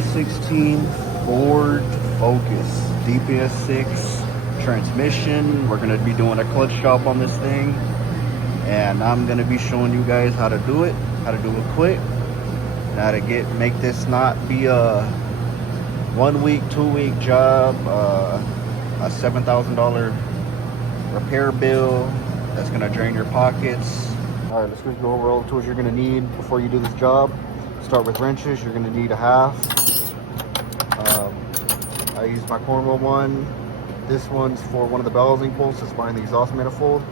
2016 Ford Focus DPS6 transmission. We're going to be doing a clutch job on this thing, and I'm going to be showing you guys how to do it, how to do it quick, how to make this not be a 1 week, 2 week job, a $7,000 repair bill that's going to drain your pockets. All right, let's just go over all the tools you're going to need before you do this job. Start with wrenches. You're going to need a half. I use my cornrow one. This one's for one of the bell housing bolts that's behind the exhaust manifold.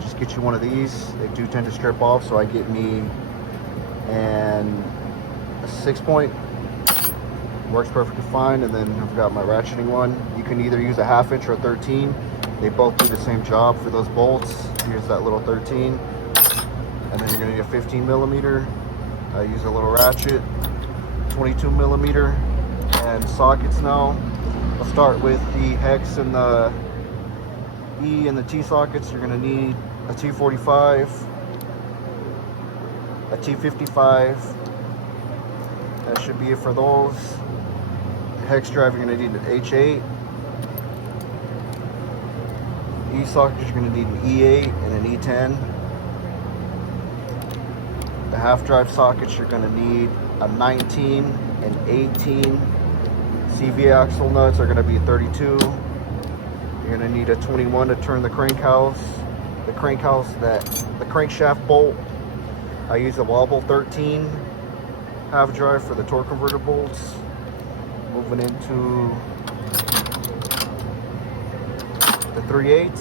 Just get you one of these. They do tend to strip off, so I get me a 6-point. Works perfectly fine. And then I've got my ratcheting one. You can either use a 1/2 inch or a 13. They both do the same job for those bolts. Here's that little 13. And then you're going to need a 15 millimeter. I use a little ratchet, 22 millimeter, and sockets now. I'll start with the hex and the E and the T sockets. You're going to need a T45, a T55. That should be it for those. Hex drive, you're going to need an H8. E socket, you're going to need an E8 and an E10. The half drive sockets, you're going to need a 19 and 18. CV axle nuts are going to be 32. You're going to need a 21 to turn the crank house. The crankshaft bolt, I use a wobble 13 half drive for the torque converter bolts. Moving into the 3/8,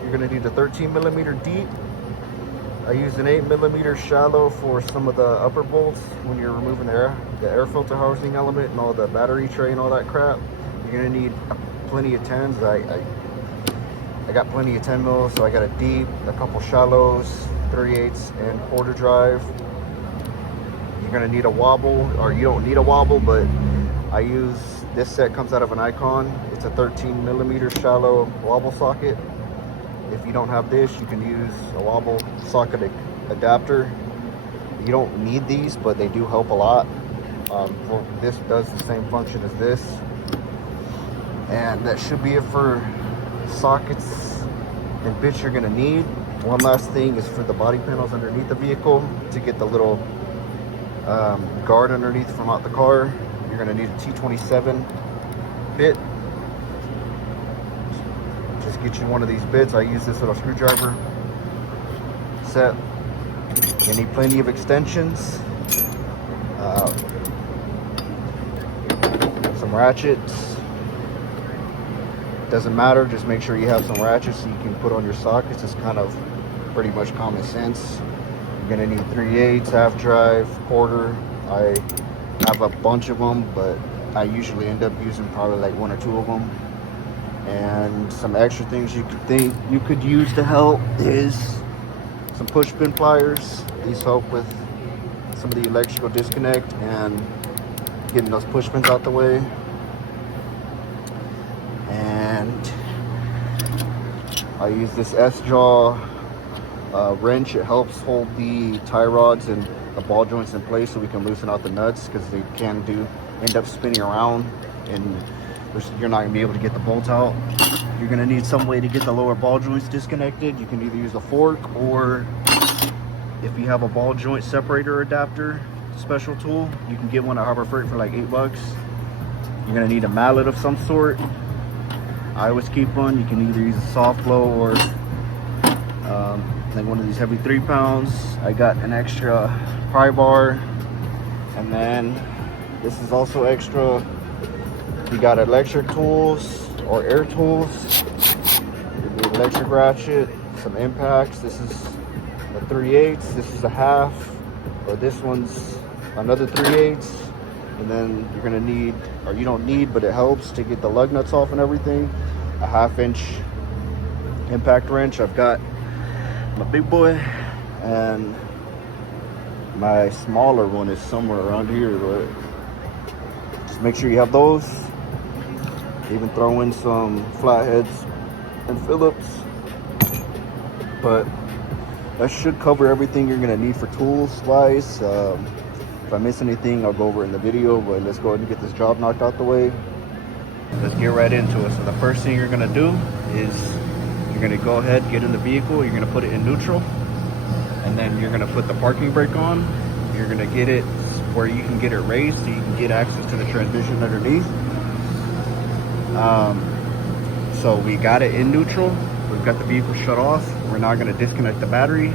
you're going to need a 13 millimeter deep. I use an 8 millimeter shallow for some of the upper bolts when you're removing the air filter housing element and all the battery tray and all that crap. You're gonna need plenty of 10s. I got plenty of 10 mils, so I got a deep, a couple shallows, 3/8 and quarter drive. You're gonna need a wobble, or you don't need a wobble, but I use this set comes out of an Icon. It's a 13 millimeter shallow wobble socket. If you don't have this, you can use a wobble socket adapter. You don't need these, but they do help a lot. This does the same function as this. And that should be it for sockets and bits you're gonna need. One last thing is for the body panels underneath the vehicle to get the little guard underneath from out the car. You're gonna need a T27 bit. Just get you one of these bits. I use this little screwdriver set. You need plenty of extensions, some ratchets. Doesn't matter, just make sure you have some ratchets so you can put on your sockets. It's kind of pretty much common sense. You're gonna need 3/8, half drive, quarter. I have a bunch of them, but I usually end up using probably like 1 or 2 of them. And some extra things you could use to help is some push pin pliers. These help with some of the electrical disconnect and getting those push pins out the way. And I use this S-jaw wrench. It helps hold the tie rods and the ball joints in place so we can loosen out the nuts, because they end up spinning around and you're not gonna be able to get the bolt out. You're gonna need some way to get the lower ball joints disconnected. You can either use a fork, or if you have a ball joint separator adapter special tool, you can get one at Harbor Freight for like $8. You're gonna need a mallet of some sort. I always keep one. You can either use a soft blow or like one of these heavy 3 pounds. I got an extra pry bar, and then this is also extra. You got electric tools or air tools. The electric ratchet, some impacts. This is a 3/8. This is a half, or this one's another 3/8. And then you're gonna need, or you don't need, but it helps to get the lug nuts off and everything, a 1/2 inch impact wrench. I've got my big boy, and my smaller one is somewhere around here, but just make sure you have those. Even throw in some flatheads and Phillips. But that should cover everything you're gonna need for tools wise. If I miss anything, I'll go over it in the video, but let's go ahead and get this job knocked out the way. Let's get right into it. So the first thing you're gonna do is you're gonna go ahead, get in the vehicle, you're gonna put it in neutral, and then you're gonna put the parking brake on. You're gonna get it where you can get it raised so you can get access to the transmission underneath. So we got it in neutral. We've got the vehicle shut off. We're now gonna disconnect the battery.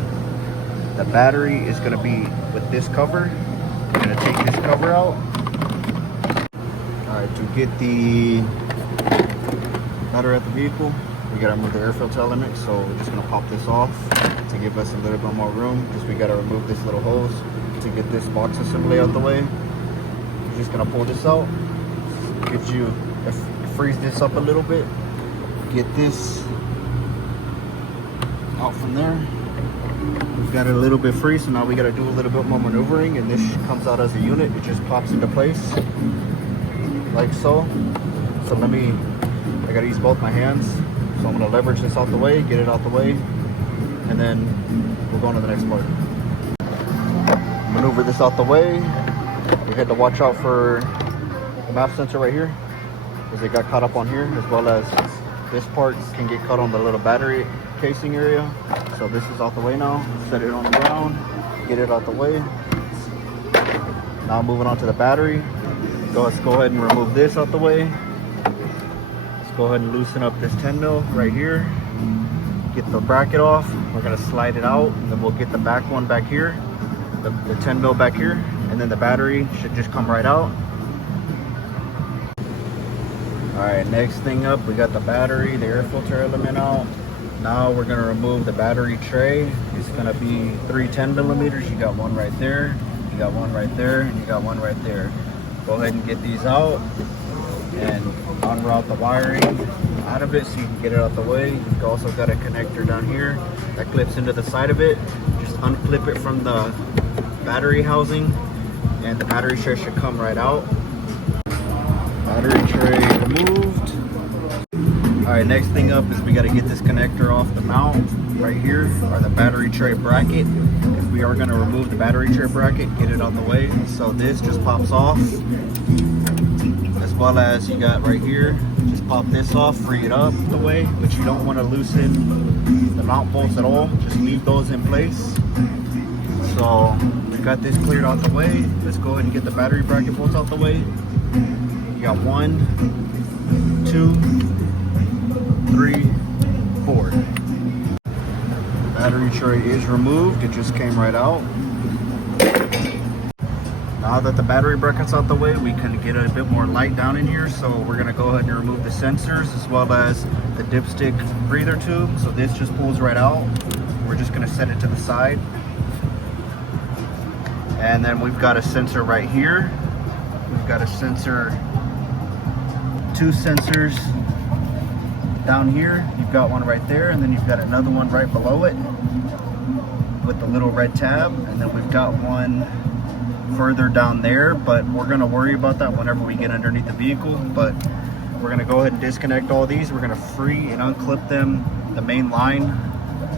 The battery is gonna be with this cover. We're gonna take this cover out. All right, to get the battery out the vehicle, we gotta remove the air filter element. So we're just gonna pop this off to give us a little bit more room, because we gotta remove this little hose to get this box assembly out the way. You're just gonna pull this out. Gives you, freeze this up a little bit. Get this out from there. We've got it a little bit free, so now we got to do a little bit more maneuvering, and this comes out as a unit. It just pops into place like so. So I got to use both my hands. So I'm going to leverage this out the way, get it out the way, and then we'll go on to the next part. Maneuver this out the way. We had to watch out for the map sensor right here, because it got caught up on here, as well as this part can get caught on the little battery casing area. So this is out the way now. Set it on the ground, get it out the way. Now moving on to the battery. Let's go ahead and remove this out the way. Let's go ahead and loosen up this 10 mil right here. Get the bracket off. We're gonna slide it out, and then we'll get the back one back here, the 10 mil back here, and then the battery should just come right out. All right, next thing up, we got the battery, the air filter element out. Now we're gonna remove the battery tray. It's gonna be 3 10 millimeters. You got one right there, you got one right there, and you got one right there. Go ahead and get these out and unroute the wiring out of it so you can get it out the way. You also got a connector down here that clips into the side of it. Just unclip it from the battery housing, and the battery tray should come right out. Battery tray removed. All right, next thing up is we got to get this connector off the mount right here, or the battery tray bracket, because we are going to remove the battery tray bracket, get it out the way. So this just pops off, as well as you got right here, just pop this off, free it up the way, but you don't want to loosen the mount bolts at all. Just leave those in place. So we got this cleared out the way. Let's go ahead and get the battery bracket bolts out the way. You got 1, 2, 3, 4. Battery tray is removed. It just came right out. Now that the battery bracket's out the way, we can get a bit more light down in here. So we're gonna go ahead and remove the sensors, as well as the dipstick breather tube. So this just pulls right out. We're just gonna set it to the side. And then we've got a sensor right here. We've got a sensor, 2 sensors down here. You've got one right there, and then you've got another one right below it with the little red tab, and then we've got one further down there, but we're going to worry about that whenever we get underneath the vehicle. But we're going to go ahead and disconnect all these. We're going to free and unclip them, the main line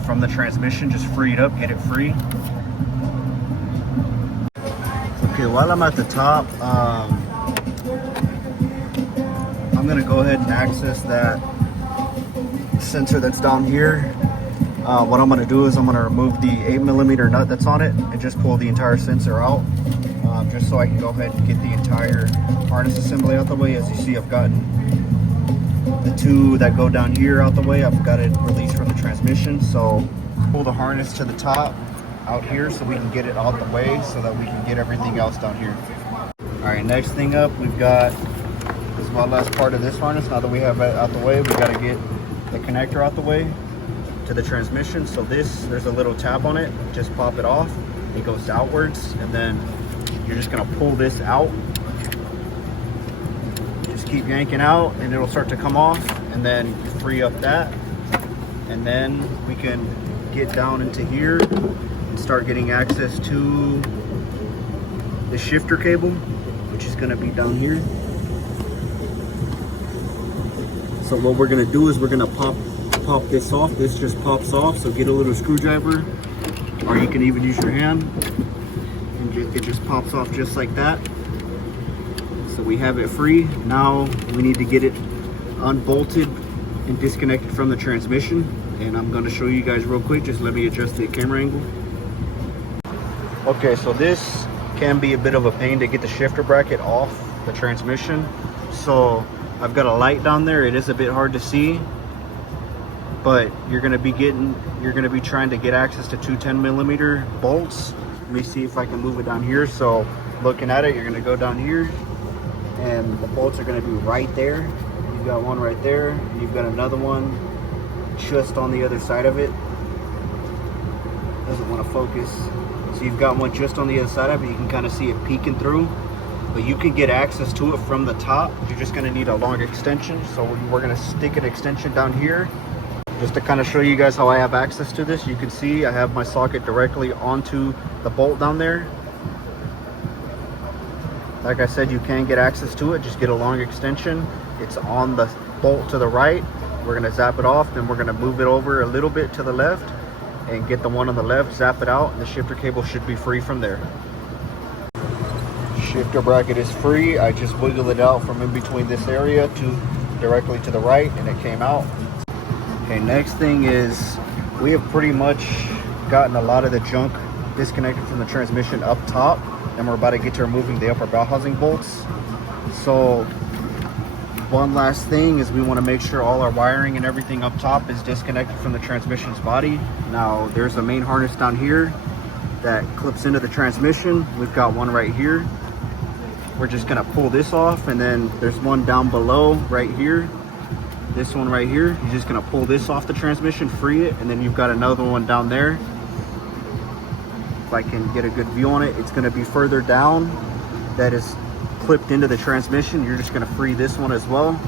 from the transmission. Just free it up, get it free. Okay, while I'm at the top, I'm gonna go ahead and access that sensor that's down here. What I'm gonna do is I'm gonna remove the 8 millimeter nut that's on it and just pull the entire sensor out, just so I can go ahead and get the entire harness assembly out the way. As you see, I've gotten the 2 that go down here out the way. I've got it released from the transmission. So pull the harness to the top out here so we can get it out the way, so that we can get everything else down here. All right, next thing up, we've got this one last part of this harness. Now that we have it out the way, we got to get the connector out the way to the transmission. So there's a little tab on it. Just pop it off. It goes outwards, and then you're just gonna pull this out. Just keep yanking out, and it'll start to come off, and then free up that, and then we can get down into here and start getting access to the shifter cable, which is gonna be down here. So what we're gonna do is we're gonna pop this off. This just pops off, so get a little screwdriver, or you can even use your hand. and it just pops off just like that. So we have it free. Now we need to get it unbolted and disconnected from the transmission, and I'm going to show you guys real quick. Just let me adjust the camera angle. Okay, so this can be a bit of a pain to get the shifter bracket off the transmission. So I've got a light down there. It is a bit hard to see, but you're going to be trying to get access to two 10mm bolts. Let me see if I can move it down here. So looking at it, you're going to go down here, and the bolts are going to be right there. You've got one right there, and you've got another one just on the other side of it. Doesn't want to focus. So you've got one just on the other side of it. You can kind of see it peeking through, but you can get access to it from the top. You're just going to need a long extension. So we're going to stick an extension down here just to kind of show you guys how I have access to this. You can see I have my socket directly onto the bolt down there. Like I said, you can get access to it. Just get a long extension. It's on the bolt to the right. We're going to zap it off, then we're going to move it over a little bit to the left and get the one on the left, zap it out, and the shifter cable should be free from there. Shifter bracket is free. I just wiggled it out from in between this area to directly to the right, and it came out. Okay, next thing is we have pretty much gotten a lot of the junk disconnected from the transmission up top, and we're about to get to removing the upper bell housing bolts. So one last thing is we want to make sure all our wiring and everything up top is disconnected from the transmission's body. Now there's a main harness down here that clips into the transmission. We've got one right here. We're just going to pull this off, and then there's one down below right here. This one right here, you're just going to pull this off the transmission, free it, and then you've got another one down there. If I can get a good view on it, it's going to be further down that is clipped into the transmission. You're just going to free this one as well,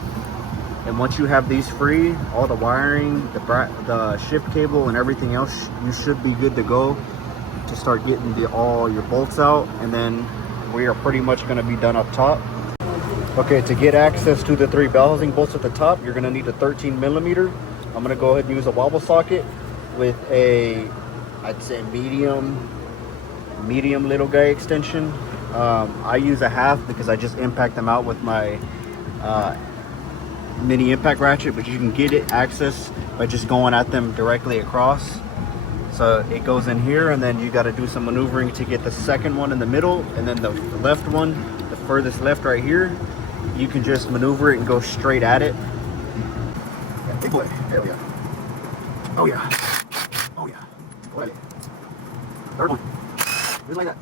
and once you have these free, all the wiring, the shift cable and everything else, you should be good to go to start getting all your bolts out, and then we are pretty much going to be done up top. Okay, to get access to the three bell housing bolts at the top, you're going to need a 13mm. I'm going to go ahead and use a wobble socket with a, I'd say medium little guy extension. I use a half because I just impact them out with my mini impact ratchet, but you can get it access by just going at them directly across. So it goes in here, and then you got to do some maneuvering to get the second one in the middle, and then the left one, the furthest left right here, you can just maneuver it and go straight at it. Yeah, big boy. Hell yeah. Oh yeah. Oh yeah. Go ahead. Third one. Just like that.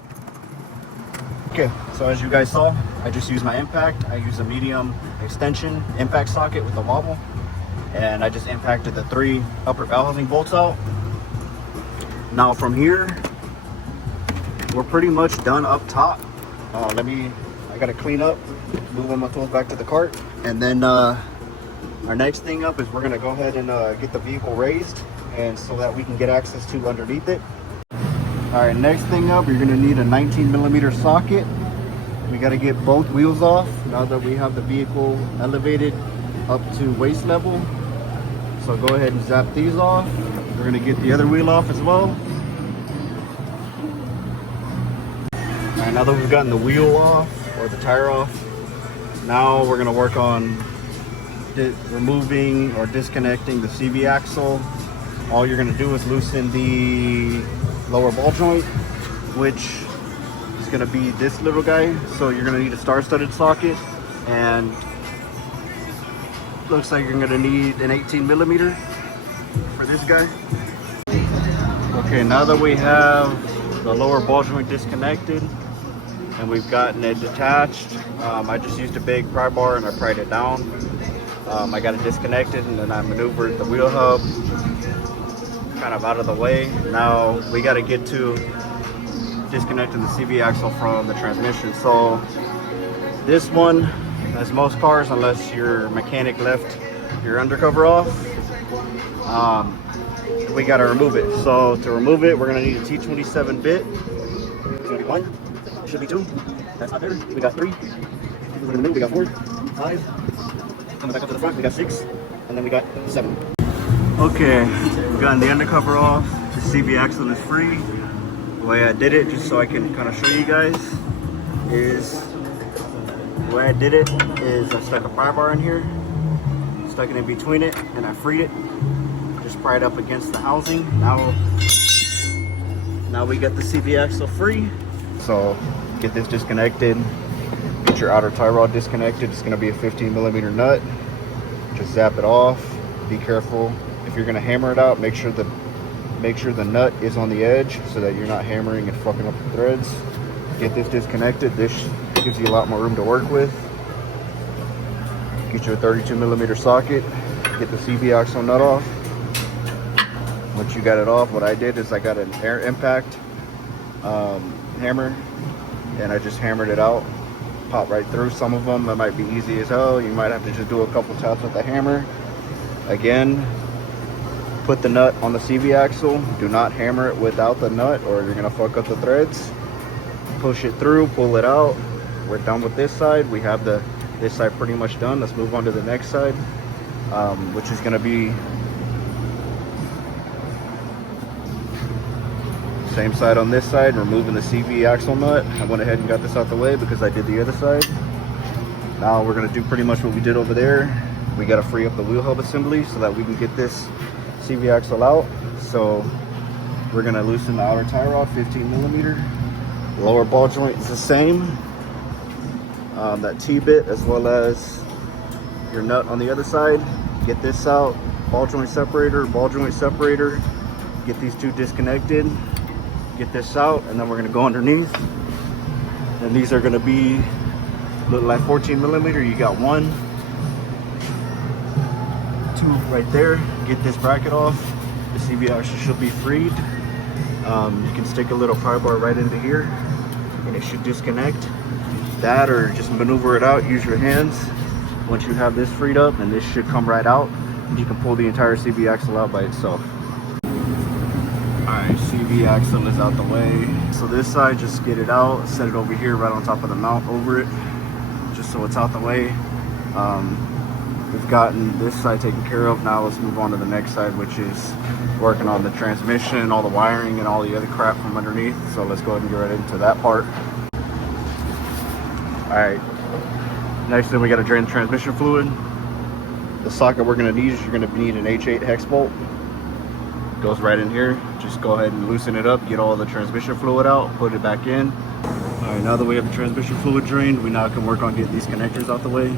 Okay, so as you guys saw, I just used my impact. I used a medium extension impact socket with a wobble, and I just impacted the three upper bell housing bolts out. Now from here, we're pretty much done up top. I gotta clean up, move all my tools back to the cart, and then our next thing up is we're gonna go ahead and get the vehicle raised, and so that we can get access to underneath it. All right, next thing up, you're gonna need a 19mm socket. We gotta get both wheels off now that we have the vehicle elevated up to waist level. So go ahead and zap these off. We're gonna get the other wheel off as well. All right, now that we've gotten the wheel off, or the tire off, now we're gonna work on removing or disconnecting the CV axle. All you're gonna do is loosen the lower ball joint, which is gonna be this little guy. So you're gonna need a star-studded socket, and looks like you're gonna need an 18mm for this guy. Okay, now that we have the lower ball joint disconnected and we've gotten it detached, I just used a big pry bar and I pried it down. I got it disconnected, and then I maneuvered the wheel hub kind of out of the way. Now we got to get to disconnecting the CV axle from the transmission. So this one, as most cars, unless your mechanic left your undercover off, we got to remove it. So to remove it, we're going to need a T27 bit. It's going to be one, should be two, that's not there. We got three, we're going to move, we got 4, 5, coming back up to the front, we got 6, and then we got 7. Okay, we've gotten the undercover off, the CV axle is free. The way I did it, just so I can kind of show you guys, is the way I did it is I stuck a pry bar in here, stuck it in between it, and I freed it. Just pry it up against the housing. Now we get the CV axle free. So get this disconnected. Get your outer tie rod disconnected. It's going to be a 15mm nut. Just zap it off. Be careful. If you're going to hammer it out, make sure the nut is on the edge so that you're not hammering and fucking up the threads. Get this disconnected. This gives you a lot more room to work with. Get your 32mm socket. Get the CV axle nut off. Once you got it off, what I did is I got an air impact hammer, and I just hammered it out. Pop right through. Some of them, it might be easy as hell. You might have to just do a couple taps with the hammer. Again, put the nut on the CV axle. Do not hammer it without the nut or you're gonna fuck up the threads. Push it through, pull it out. We're done with this side. We have this side pretty much done. Let's move on to the next side, which is gonna be same side on this side, removing the CV axle nut. I went ahead and got this out the way because I did the other side. Now we're gonna do pretty much what we did over there. We gotta free up the wheel hub assembly so that we can get this CV axle out. So we're gonna loosen the outer tie rod, 15mm. Lower ball joint is the same. That T-bit as well as your nut on the other side. Get this out, ball joint separator. Get these two disconnected. Get this out, and then we're gonna go underneath. And these are gonna be look like 14mm. You got 1, 2 right there. Get this bracket off. The CV axle should be freed. You can stick a little pry bar right into here, and it should disconnect. That, or just maneuver it out. Use your hands. Once you have this freed up, and this should come right out, and you can pull the entire CV axle out by itself. Alright, CV axle is out the way. So this side, just get it out, set it over here right on top of the mount over it, just so it's out the way. We've gotten this side taken care of. Now let's move on to the next side, which is working on the transmission, all the wiring, and all the other crap from underneath. So let's go ahead and get right into that part. Alright, next thing we got to drain the transmission fluid. The socket we're going to need is you're going to need an H8 hex bolt. Goes right in here. Just go ahead and loosen it up, get all the transmission fluid out, put it back in. All right, now that we have the transmission fluid drained, we now can work on getting these connectors out the way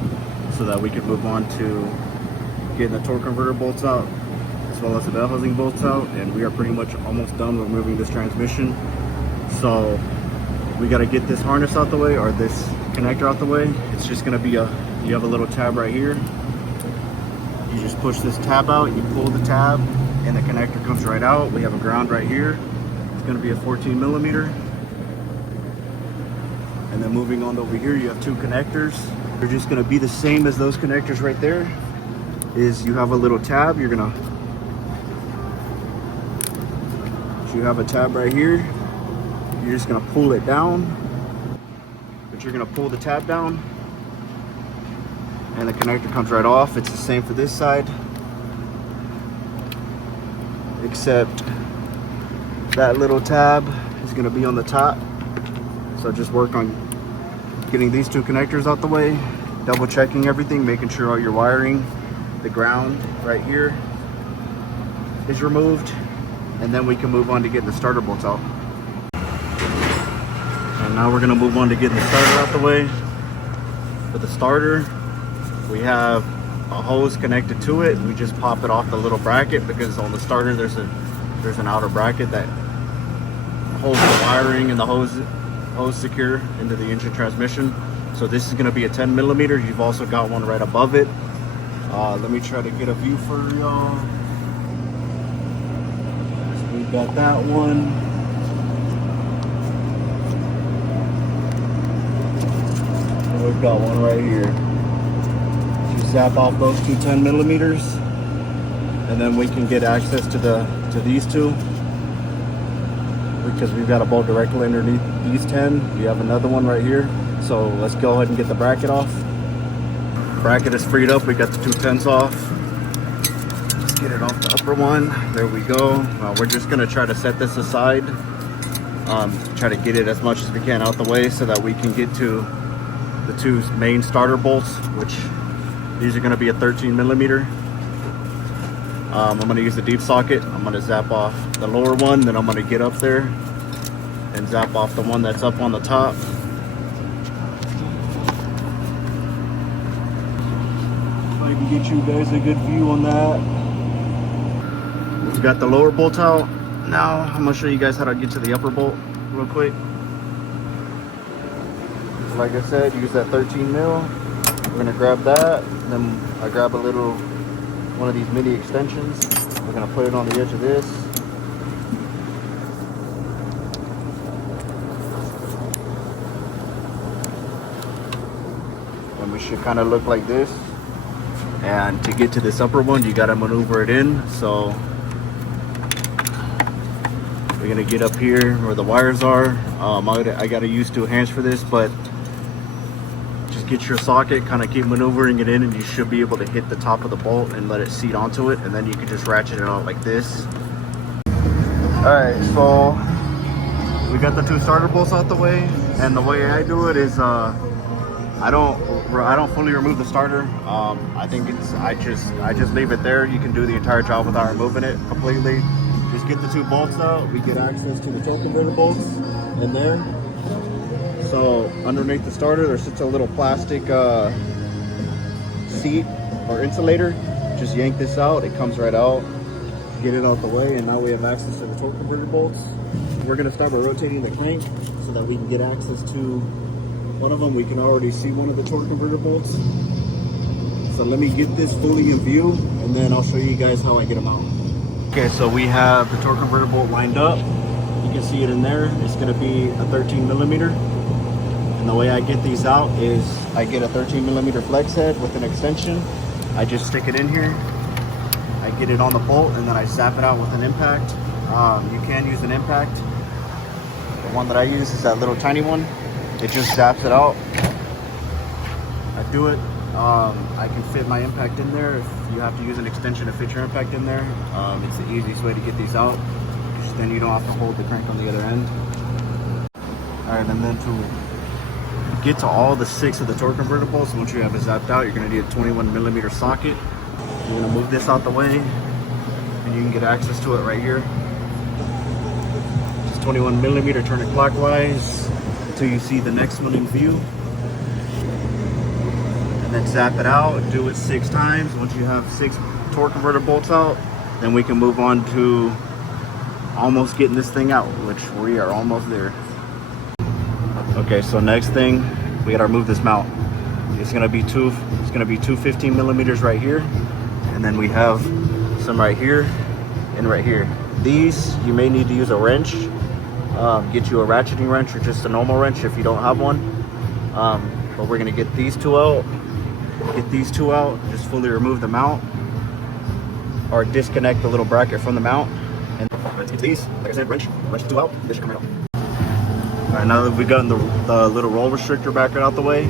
so that we can move on to getting the torque converter bolts out as well as the bell housing bolts out. And we are pretty much almost done with moving this transmission. So we got to get this harness out the way, or this connector out the way. It's just going to be you have a little tab right here. You just push this tab out, you pull the tab, and the connector comes right out. We have a ground right here. It's going to be a 14mm. And then moving on over here, you have 2 connectors. They're just going to be the same as those connectors right there. Is you have a little tab. You have a tab right here. You're just going to pull it down. But you're going to pull the tab down, and the connector comes right off. It's the same for this side, except that little tab is going to be on the top. So just work on getting these 2 connectors out the way, double checking everything, making sure all your wiring, the ground right here is removed, and then we can move on to getting the starter bolts out. And now we're going to move on to getting the starter out the way. For the starter, we have a hose connected to it. We just pop it off the little bracket because on the starter there's an outer bracket that holds the wiring and the hose secure into the engine transmission. So this is going to be a 10mm. You've also got one right above it. Let me try to get a view for y'all. So we've got that one. And we've got one right here. Zap off those 2 10mm, and then we can get access to these 2 because we've got a bolt directly underneath these 10. We have another one right here, so let's go ahead and get the bracket off. Bracket is freed up. We got the 2 10s off. Let's get it off the upper one. There we go. We're just gonna try to set this aside Try to get it as much as we can out the way so that we can get to the two main starter bolts, which these are going to be a 13 millimeter. I'm going to use the deep socket. I'm going to zap off the lower one, then I'm going to get up there and zap off the one that's up on the top. I can get you guys a good view on that. We've got the lower bolt out. Now I'm going to show you guys how to get to the upper bolt real quick. Like I said, use that 13 mil. We're going to grab that, and then I grab a little one of these mini extensions. We're going to put it on the edge of this. And we should kind of look like this. And to get to this upper one, you got to maneuver it in. So we're going to get up here where the wires are. I got to use two hands for this, but just get your socket, kind of keep maneuvering it in, and you should be able to hit the top of the bolt and let it seat onto it, and then you can just ratchet it out like this. Alright, so we got the two starter bolts out the way, and the way I do it is I don't fully remove the starter. I think I just leave it there. You can do the entire job without removing it completely. Just get the two bolts out. We get access to the torque converter bolts in there. So underneath the starter, there sits a little plastic seat or insulator. Just yank this out, it comes right out. Get it out the way, and now we have access to the torque converter bolts. We're gonna start by rotating the crank so that we can get access to one of them. We can already see one of the torque converter bolts. So let me get this fully in view, and then I'll show you guys how I get them out. Okay, so we have the torque converter bolt lined up. You can see it in there. It's gonna be a 13 millimeter. And the way I get these out is I get a 13 millimeter flex head with an extension. I just stick it in here. I get it on the bolt, and then I zap it out with an impact. You can use an impact. The one that I use is that little tiny one. It just zaps it out. I do it. I can fit my impact in there. If you have to use an extension to fit your impact in there, it's the easiest way to get these out. Just then you don't have to hold the crank on the other end. All right, and then to get to all the 6 of the torque converter bolts, once you have it zapped out, you're going to need a 21 millimeter socket. You're going to move this out the way, and you can get access to it right here. Just 21 millimeter, turn it clockwise until you see the next one in view, and then zap it out. Do it 6 times. Once you have 6 torque converter bolts out, then we can move on to almost getting this thing out, which we are almost there. Okay, so next thing, we gotta remove this mount. It's gonna be two 15 millimeters right here, and then we have some right here and right here. These, you may need to use a wrench. Get you a ratcheting wrench or just a normal wrench if you don't have one. But we're gonna get these two out. Get these two out, just fully remove the mount, or disconnect the little bracket from the mount. And let's get these, like I said, wrench the two out, this should come right out. Alright, now that we've gotten the little roll restrictor bracket out the way,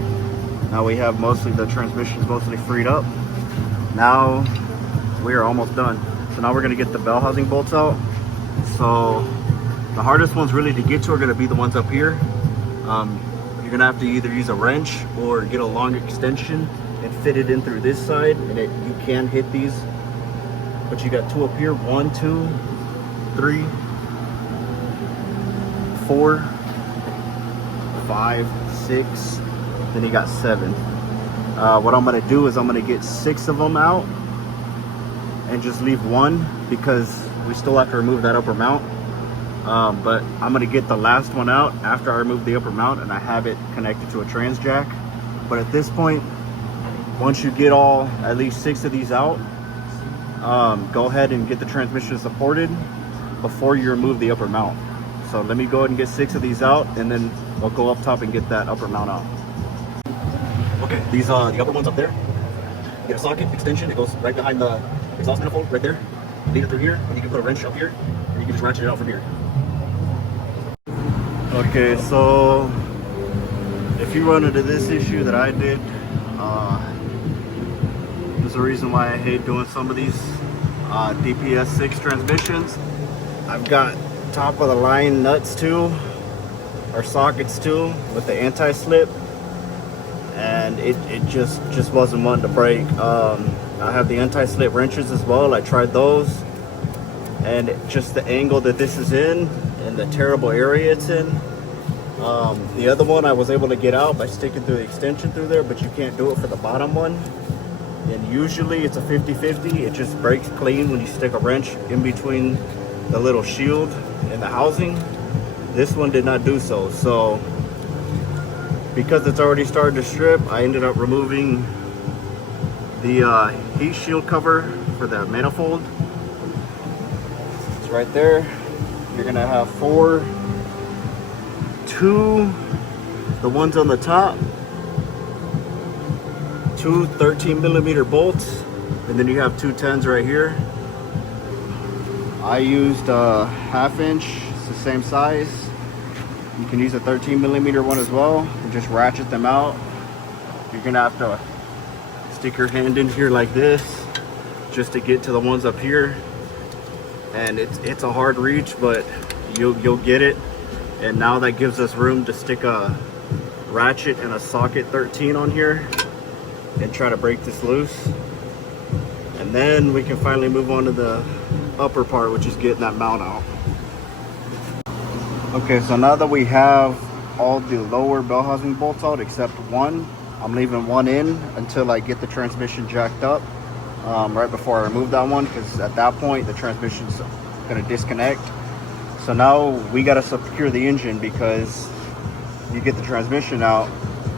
now we have the transmissions mostly freed up. Now we are almost done. So now we're going to get the bell housing bolts out. So the hardest ones really to get to are going to be the ones up here. You're going to have to either use a wrench or get a long extension and fit it in through this side, and you can hit these. But you got 2 up here, 1, 2, 3, 4, 5, 6, then you got 7. What I'm gonna do is I'm gonna get 6 of them out and just leave 1, because we still have to remove that upper mount. But I'm gonna get the last one out after I remove the upper mount and I have it connected to a trans jack. But at this point, once you get at least 6 of these out, go ahead and get the transmission supported before you remove the upper mount. So let me go ahead and get 6 of these out, and then we'll go up top and get that upper mount out. Okay, these the upper ones up there. You get a socket extension. It goes right behind the exhaust manifold right there. Lead it through here, and you can put a wrench up here, and you can just ratchet it out from here. Okay, so if you run into this issue that I did, there's a reason why I hate doing some of these DPS6 transmissions. I've got top of the line nuts too, or sockets too, with the anti-slip, and it just wasn't wanting to break. I have the anti-slip wrenches as well. I tried those, and just the angle that this is in and the terrible area it's in. The other one I was able to get out by sticking through the extension through there, but you can't do it for the bottom one. And usually it's a 50-50. It just breaks clean when you stick a wrench in between the little shield and the housing. This one did not do so. So because it's already started to strip, I ended up removing the heat shield cover for the manifold. It's right there. You're gonna have two, the ones on the top, two 13mm bolts, and then you have two 10s right here. I used a 1/2 inch, it's the same size. You can use a 13mm one as well, and just ratchet them out. You're gonna have to stick your hand in here like this just to get to the ones up here, and it's a hard reach, but you'll get it. And now that gives us room to stick a ratchet and a socket 13 on here and try to break this loose. And then we can finally move on to the upper part, which is getting that mount out. Okay, so now that we have all the lower bell housing bolts out except one, I'm leaving one in until I get the transmission jacked up, right before I remove that one, because at that point the transmission's going to disconnect. So now we got to secure the engine, because you get the transmission out,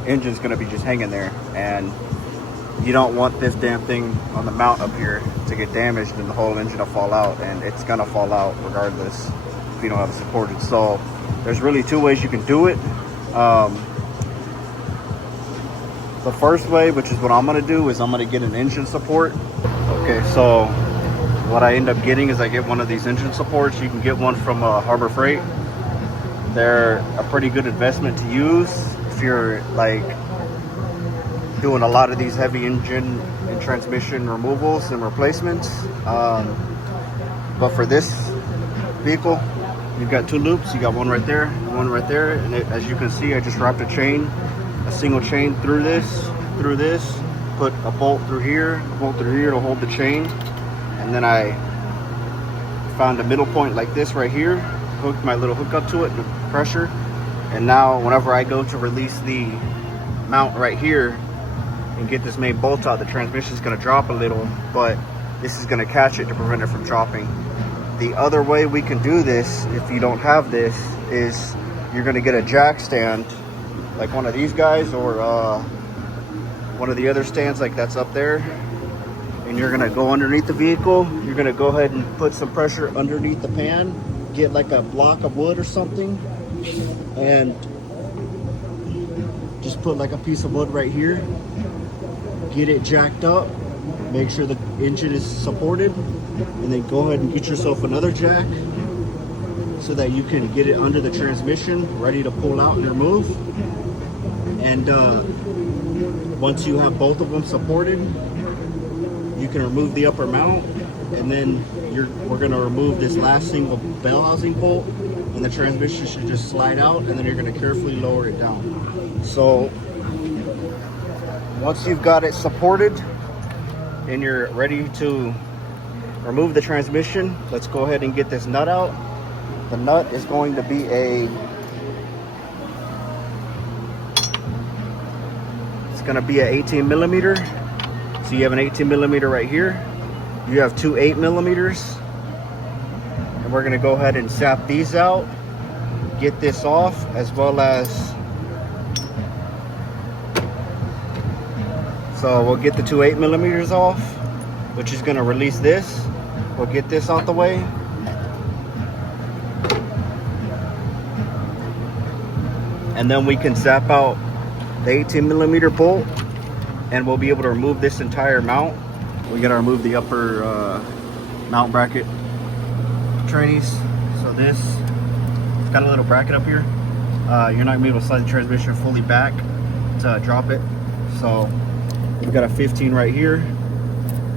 engine's going to be just hanging there, and you don't want this damn thing on the mount up here to get damaged and the whole engine will fall out, and it's going to fall out regardless if you don't have it supported. So there's really two ways you can do it. The first way, which is what I'm going to do, is I'm going to get an engine support. Okay, so what I end up getting is I get one of these engine supports. You can get one from Harbor Freight. They're a pretty good investment to use if you're like doing a lot of these heavy engine and transmission removals and replacements. But for this vehicle, you've got two loops. You got one right there, and as you can see, I just wrapped a single chain through this, put a bolt through here, to hold the chain. And then I found a middle point like this right here, hooked my little hook up to it, the pressure. And now whenever I go to release the mount right here and get this main bolt out, the transmission is going to drop a little, but this is going to catch it to prevent it from dropping. The other way we can do this, if you don't have this, is you're going to get a jack stand, like one of these guys, or one of the other stands like that's up there. And you're gonna go underneath the vehicle. You're gonna go ahead and put some pressure underneath the pan, get like a block of wood or something, and just put like a piece of wood right here, get it jacked up, make sure the engine is supported, and then go ahead and get yourself another jack so that you can get it under the transmission, ready to pull out and remove. And once you have both of them supported, you can remove the upper mount, and then we're going to remove this last single bell housing bolt, and the transmission should just slide out, and then you're going to carefully lower it down. So once you've got it supported and you're ready to remove the transmission, let's go ahead and get this nut out. The nut is going to be it's going to be an 18mm. So you have an 18mm right here. You have two 8mm. And we're gonna go ahead and sap these out, get this off, as well as, so we'll get the two 8mm off, which is gonna release this. We'll get this out the way. And then we can zap out the 18mm bolt, and we'll be able to remove this entire mount. We gotta remove the upper mount bracket trannies. So this, it's got a little bracket up here. You're not gonna be able to slide the transmission fully back to drop it. So you've got a 15 right here.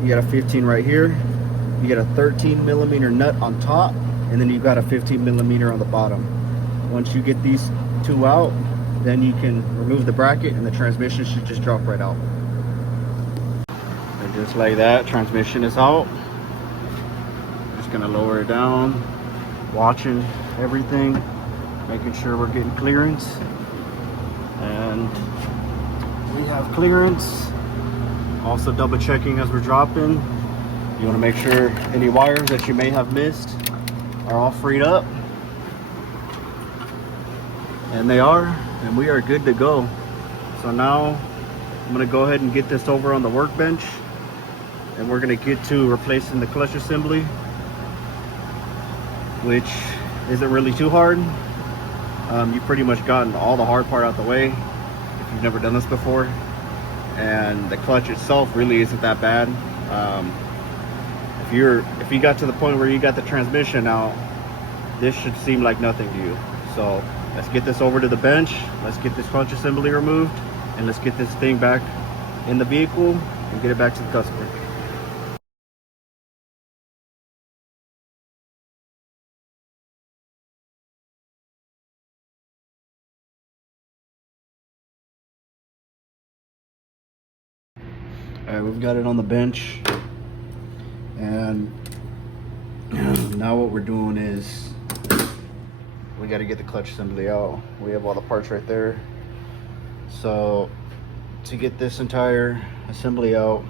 You got a 15 right here. You get a 13mm nut on top, and then you've got a 15 millimeter on the bottom. Once you get these two out, then you can remove the bracket and the transmission should just drop right out. And just like that, transmission is out. Just gonna lower it down, watching everything, making sure we're getting clearance. And we have clearance. Also double checking as we're dropping. You want to make sure any wires that you may have missed are all freed up. And they are, and we are good to go. So now I'm going to go ahead and get this over on the workbench, and we're going to get to replacing the clutch assembly, which isn't really too hard. You've pretty much gotten all the hard part out the way if you've never done this before, and the clutch itself really isn't that bad. If you got to the point where you got the transmission out, this should seem like nothing to you. So let's get this over to the bench, let's get this clutch assembly removed, and let's get this thing back in the vehicle and get it back to the customer. All right, we've got it on the bench, and now what we're doing is we got to get the clutch assembly out. We have all the parts right there. So to get this entire assembly out,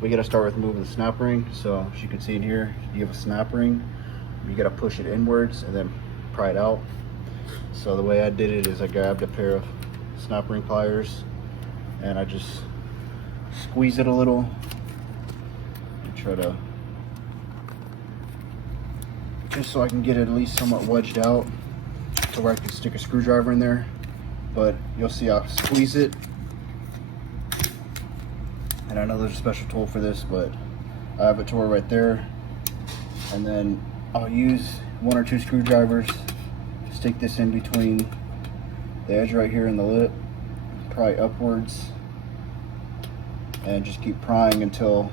we got to start with moving the snap ring. So as you can see in here, you have a snap ring. You got to push it inwards and then pry it out. So the way I did it is I grabbed a pair of snap ring pliers and I just squeeze it a little and try to, just so I can get it at least somewhat wedged out to where I can stick a screwdriver in there. But you'll see I'll squeeze it, and I know there's a special tool for this, but I have a tool right there, and then I'll use 1 or 2 screwdrivers, stick this in between the edge right here and the lip, pry upwards, and just keep prying until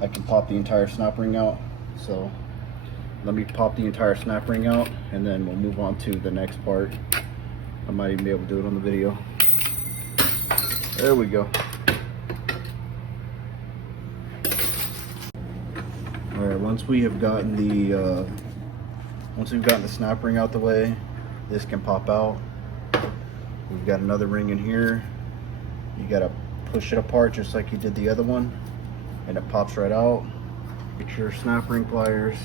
I can pop the entire snap ring out. So let me pop the entire snap ring out, and then we'll move on to the next part. I might even be able to do it on the video. There we go. All right, once we've gotten the snap ring out the way, this can pop out. We've got another ring in here. You gotta push it apart just like you did the other one, and it pops right out. Get your snap ring pliers,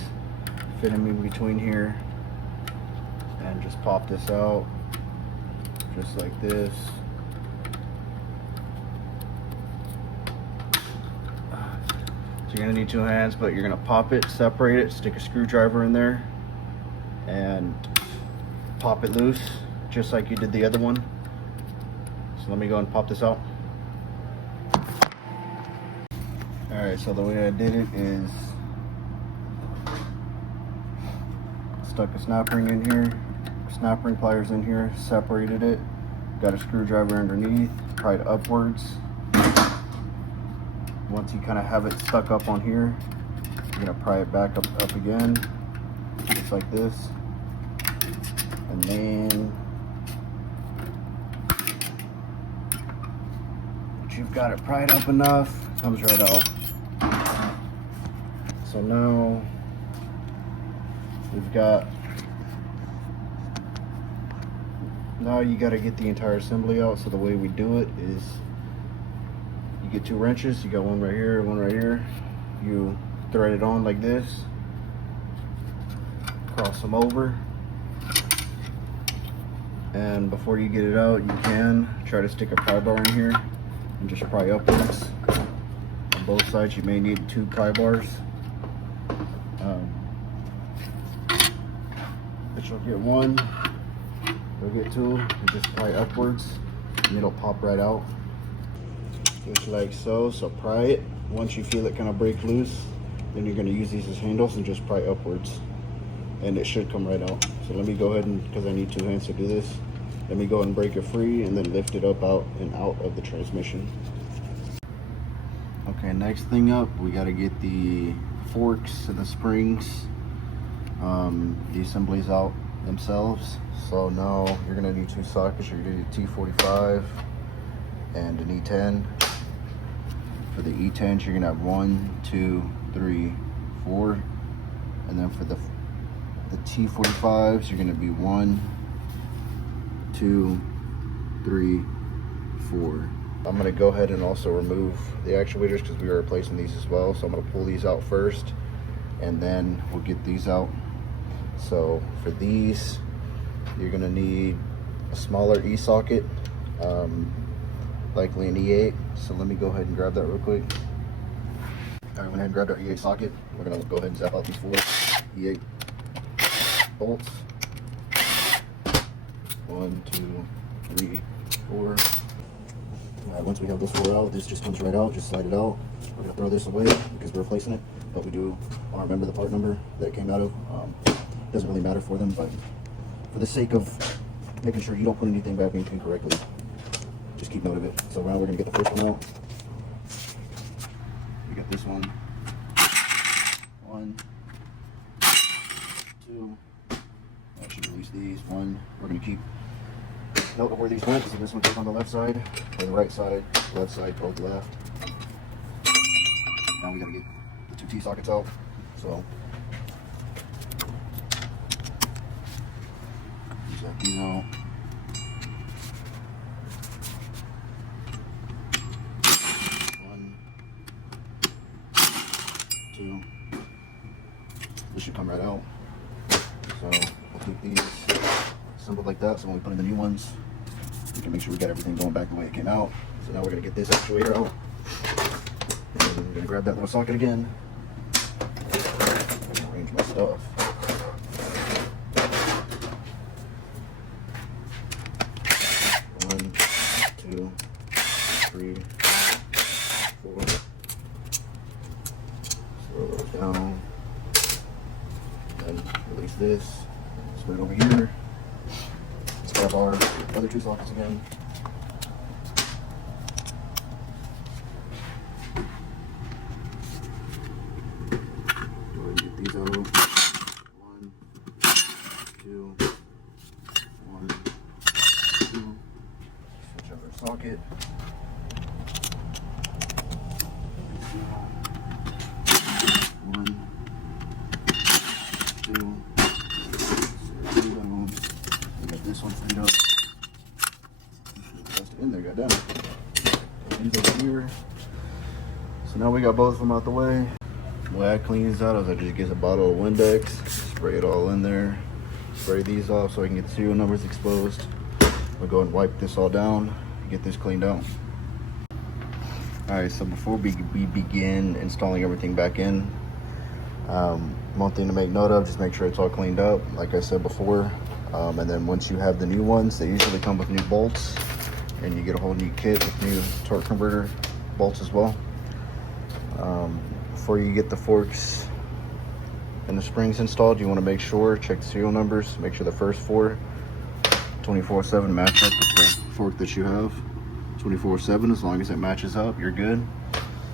fit them in between here, and just pop this out just like this. So you're gonna need 2 hands, but you're gonna pop it, separate it, stick a screwdriver in there, and pop it loose just like you did the other one. So let me go and pop this out. All right, so the way I did it is stuck a snap ring in here, snap ring pliers in here, separated it, got a screwdriver underneath, pried upwards. Once you kind of have it stuck up on here, you're gonna pry it back up again, just like this, and then once you've got it pried up enough, it comes right out. So now we've got, now you got to get the entire assembly out. So the way we do it is you get 2 wrenches, you got one right here, one right here. You thread it on like this, cross them over, and before you get it out, you can try to stick a pry bar in here and just pry upwards. On both sides you may need 2 pry bars. But you'll get 1, you'll get 2, and just pry upwards, and it'll pop right out. Just like so. So pry it. Once you feel it kind of break loose, then you're going to use these as handles and just pry upwards, and it should come right out. So let me go ahead and, because I need 2 hands to do this, let me go ahead and break it free and then lift it up out of the transmission. Okay, next thing up, we got to get the forks and the springs The assemblies out themselves. So now you're gonna need 2 sockets. You're gonna need a T45 and an E10. For the E10s, you're gonna have 1, 2, 3, 4, and then for the T45s, you're gonna be 1, 2, 3, 4. I'm gonna go ahead and also remove the actuators because we are replacing these as well. So I'm gonna pull these out first, and then we'll get these out. So for these, you're gonna need a smaller E-socket, likely an E8. So let me go ahead and grab that real quick. All right, went ahead and grabbed our E8 socket. We're gonna go ahead and zap out these 4 E8 bolts. 1, 2, 3, 4. All right, once we have this 4 out, this just comes right out. Just slide it out. We're gonna throw this away because we're replacing it, but we do want to remember the part number that it came out of. Doesn't really matter for them, but for the sake of making sure you don't put anything back in incorrectly, just keep note of it. So now we're gonna get the first one out. We got this one. 1, 2. I should release these. 1. We're gonna keep note of where these went. So this one goes on the left side, or the right side, both left. Now we gotta get the 2 T-sockets out. So zap these out. 1, 2. This should come right out. So we'll keep these assembled like that. So when we put in the new ones, we can make sure we got everything going back the way it came out. So now we're gonna get this actuator out. And we're gonna grab that little socket again. Arrange my stuff. 1, 2, 3, 4. Throw those down. And release this. Let's put it over here. Let's grab our other 2 sockets again. Go ahead and get these out. 1, 2, 1, 2. Switch over socket. 1, 2. We got this one freed up. Just in there, goddamn. These over here. So now we got both of them out the way. The way I clean these out is I just get a bottle of Windex, spray it all in there, spray these off so I can get the serial numbers exposed. I'll go and wipe this all down, get this cleaned out. Alright, so before we begin installing everything back in, one thing to make note of, just make sure it's all cleaned up, like I said before. And then once you have the new ones, they usually come with new bolts, and you get a whole new kit with new torque converter bolts as well. Before you get the forks and the springs installed, you want to make sure, check the serial numbers, make sure the first 4 24/7 match up with the fork that you have. 24/7, as long as it matches up, you're good.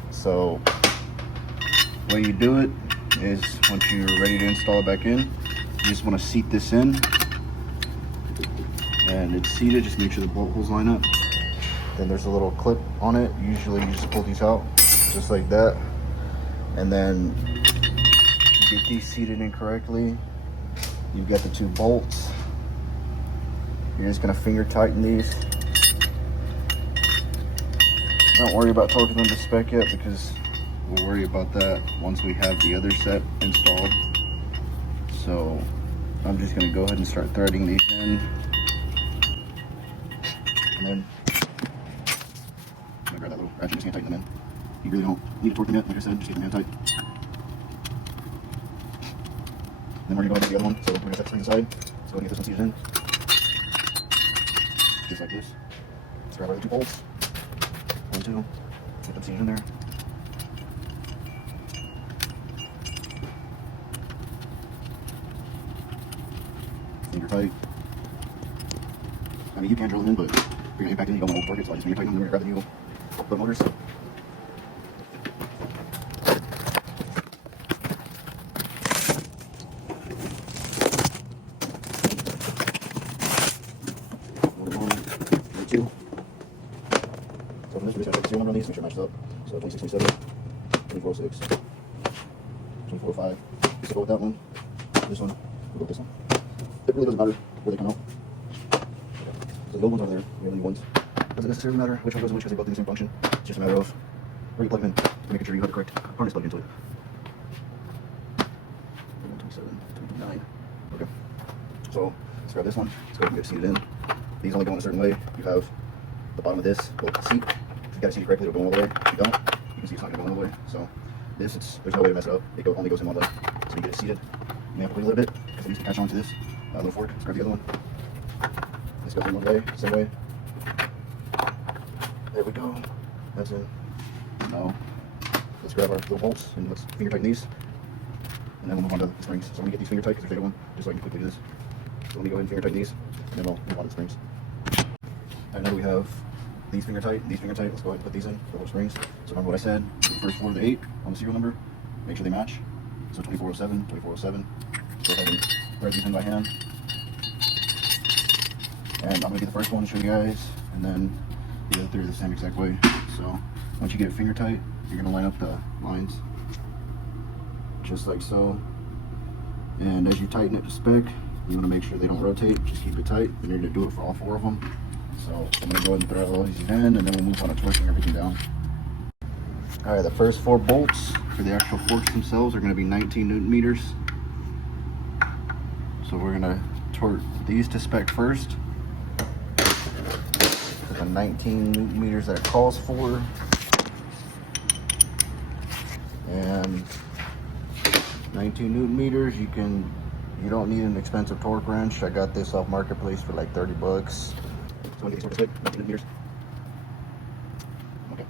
So the way you do it is once you're ready to install it back in, you just want to seat this in, and it's seated. Just make sure the bolt holes line up. Then there's a little clip on it. Usually you just pull these out just like that, and then you get these seated in correctly. You've got the 2 bolts. You're just gonna finger tighten these. Don't worry about torquing them to spec yet, because we'll worry about that once we have the other set installed. So I'm just gonna go ahead and start threading these in. And then I'm gonna grab that little ratchet, just gonna tighten them in. You really don't need to torque them yet, like I said, just get them in tight. Then we're gonna go ahead and get the other one, so we're gonna set the springs aside. So go ahead and get this one seated in. Just like this. Let's grab our other 2 bolts. 1, 2. Get them seated in there. Finger tight. I mean, you can drill them in, but if you're gonna impact it, you don't want to torque it, so I just finger tighten them. We're gonna grab the new boat motors. just make sure it matches up. So 26, 27, 24, 6, 24, 5. Let's go with that one. This one, we'll go with this one. It really doesn't matter where they come out. Okay. So the gold ones are there, we only need ones. Doesn't necessarily matter which one goes in which because they both do the same function. It's just a matter of where you plug them in, making sure you have the correct harness plugged into it. 27, 29. Okay. So let's grab this one. Let's go ahead and get it seated in. These only go in a certain way. You have the bottom of this little seat. If you got it seated correctly, it'll go all the way. If you don't, you can see it's not going to go all the way. So this, there's no way to mess it up. It only goes in one way. So you get it seated. You may have to wait a little bit because it needs to catch on to this little fork. Let's grab the other one. Let's go in one way, same way. There we go. That's in. Now let's grab our little bolts and let's finger tighten these. And then we'll move on to the springs. So let me get these finger tight because there's a one, just so I can quickly do this. So let me go ahead and finger tighten these, and then we'll move on to the springs. Alright, now we have these finger tight, these finger tight. Let's go ahead and put these in, the little springs. So remember what I said, the first 4 of the 8 on the serial number, make sure they match. So 2407, 2407. Go ahead and thread these in by hand. And I'm going to get the first one to show you guys, and then the other 3 the same exact way. So once you get it finger tight, you're going to line up the lines just like so. And as you tighten it to spec, you want to make sure they don't rotate, just keep it tight, and you're going to do it for all 4 of them. So I'm going to go ahead and thread all these in, and then we'll move on to torquing everything down. Alright, the first 4 bolts for the actual forks themselves are going to be 19 Newton meters. So we're going to torque these to spec first. With the 19 Newton meters that it calls for. And 19 Newton meters, you don't need an expensive torque wrench. I got this off Marketplace for like 30 bucks. So I'm gonna get these 19 Newton meters. Okay.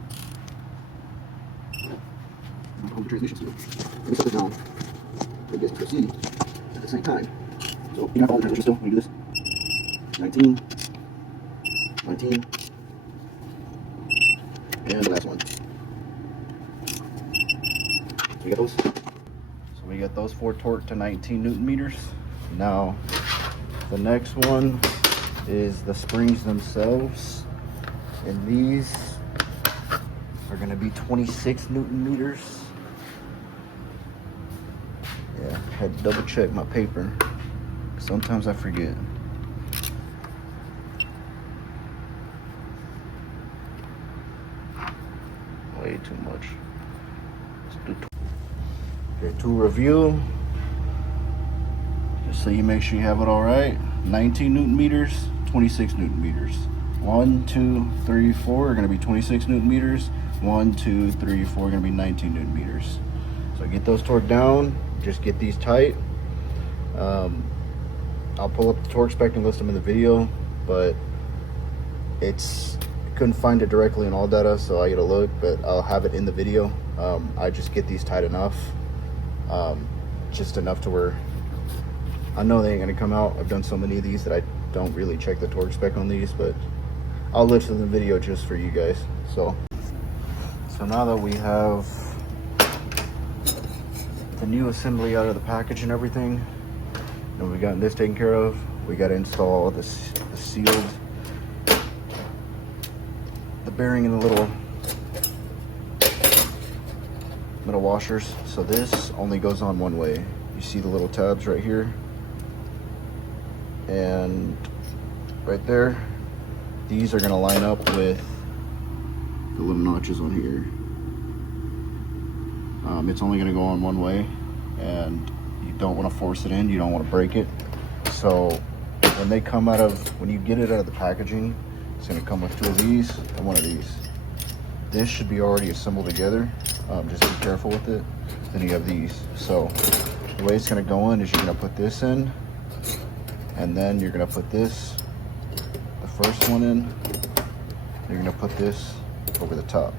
Hold the transmission still. Let me set this down. So you guys can proceed at the same time. So you have to hold the transmission still when you do this. 19. 19. And the last one. So you get those? So we get those 4 torqued to 19 Newton meters. Now, the next one is the springs themselves. And these are going to be 26 Newton meters. Yeah, I had to double check my paper. Sometimes I forget. Way too much. Let's do okay, to review, just so you make sure you have it all right. 19 Newton meters, 26 Newton meters. 1, 2, 3, 4 are going to be 26 Newton meters. 1, 2, 3, 4 are going to be 19 Newton meters. So get those torqued down. Just get these tight. I'll pull up the torque spec and list them in the video, but couldn't find it directly in all data, so I gotta look, but I'll have it in the video. I just get these tight enough, just enough to where I know they ain't gonna come out. I've done so many of these that I don't really check the torque spec on these, but I'll list in the video just for you guys. So now that we have the new assembly out of the package and everything, and we got this taken care of, we got to install the sealed, the bearing and the little washers. So this only goes on one way. You see the little tabs right here and right there. These are going to line up with the little notches on here. It's only going to go on one way, and you don't want to force it in, you don't want to break it. So when you get it out of the packaging, it's going to come with 2 of these and 1 of these. This should be already assembled together. Just be careful with it. Then you have these. So the way it's going to go in is you're going to put this in, and then you're going to put this, the first one in. You're going to put this over the top.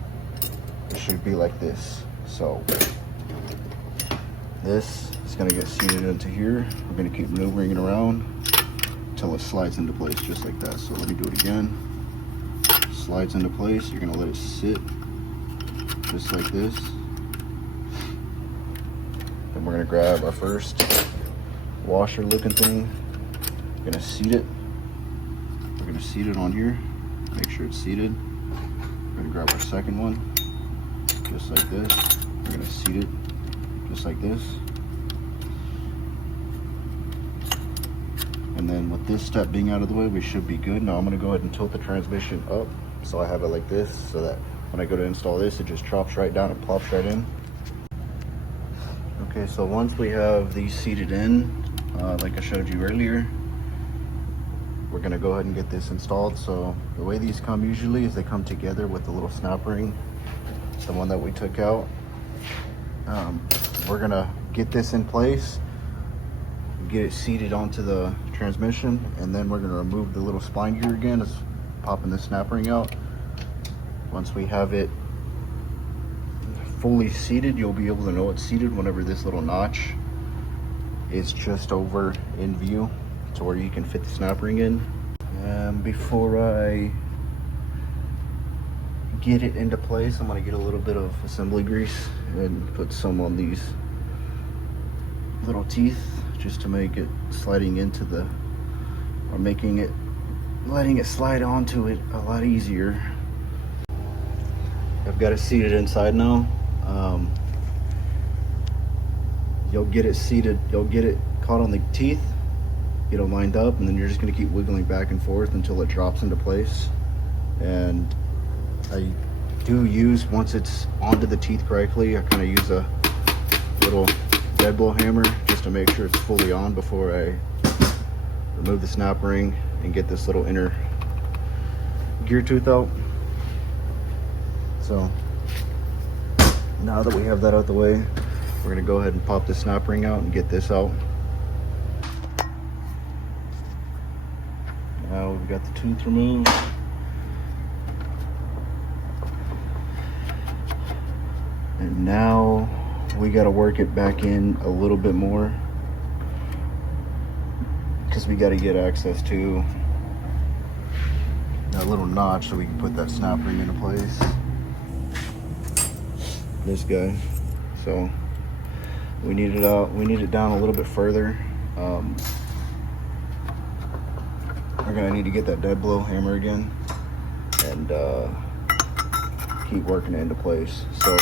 It should be like this. So this is going to get seated into here. We're going to keep maneuvering it around until it slides into place just like that. So let me do it again. Slides into place. You're going to let it sit just like this. Then we're going to grab our first washer looking thing. We're going to seat it. We're going to seat it on here. Make sure it's seated. We're gonna grab our second one, just like this. We're gonna seat it just like this. And then with this step being out of the way, we should be good. Now I'm gonna go ahead and tilt the transmission up so I have it like this, so that when I go to install this, it just drops right down and plops right in. Okay, so once we have these seated in, like I showed you earlier, we're gonna go ahead and get this installed. So the way these come usually is they come together with the little snap ring, the one that we took out. We're gonna get this in place, get it seated onto the transmission, and then we're gonna remove the little spline gear again. It's popping the snap ring out. Once we have it fully seated, you'll be able to know it's seated whenever this little notch is just over in view to where you can fit the snap ring in. And before I get it into place, I'm gonna get a little bit of assembly grease and put some on these little teeth just to make it sliding into the, or letting it slide onto it a lot easier. I've got it seated inside now. You'll get it seated, you'll get it caught on the teeth, get it lined up, and then you're just gonna keep wiggling back and forth until it drops into place. And I do use, once it's onto the teeth correctly, I kind of use a little dead blow hammer just to make sure it's fully on before I remove the snap ring and get this little inner gear tooth out. So now that we have that out the way, we're gonna go ahead and pop the snap ring out and get this out. Now we've got the tooth removed. And now we gotta work it back in a little bit more, because we gotta get access to that little notch so we can put that snap ring into place. This guy. So we need it out, we need it down a little bit further. We're gonna need to get that dead blow hammer again and keep working it into place. So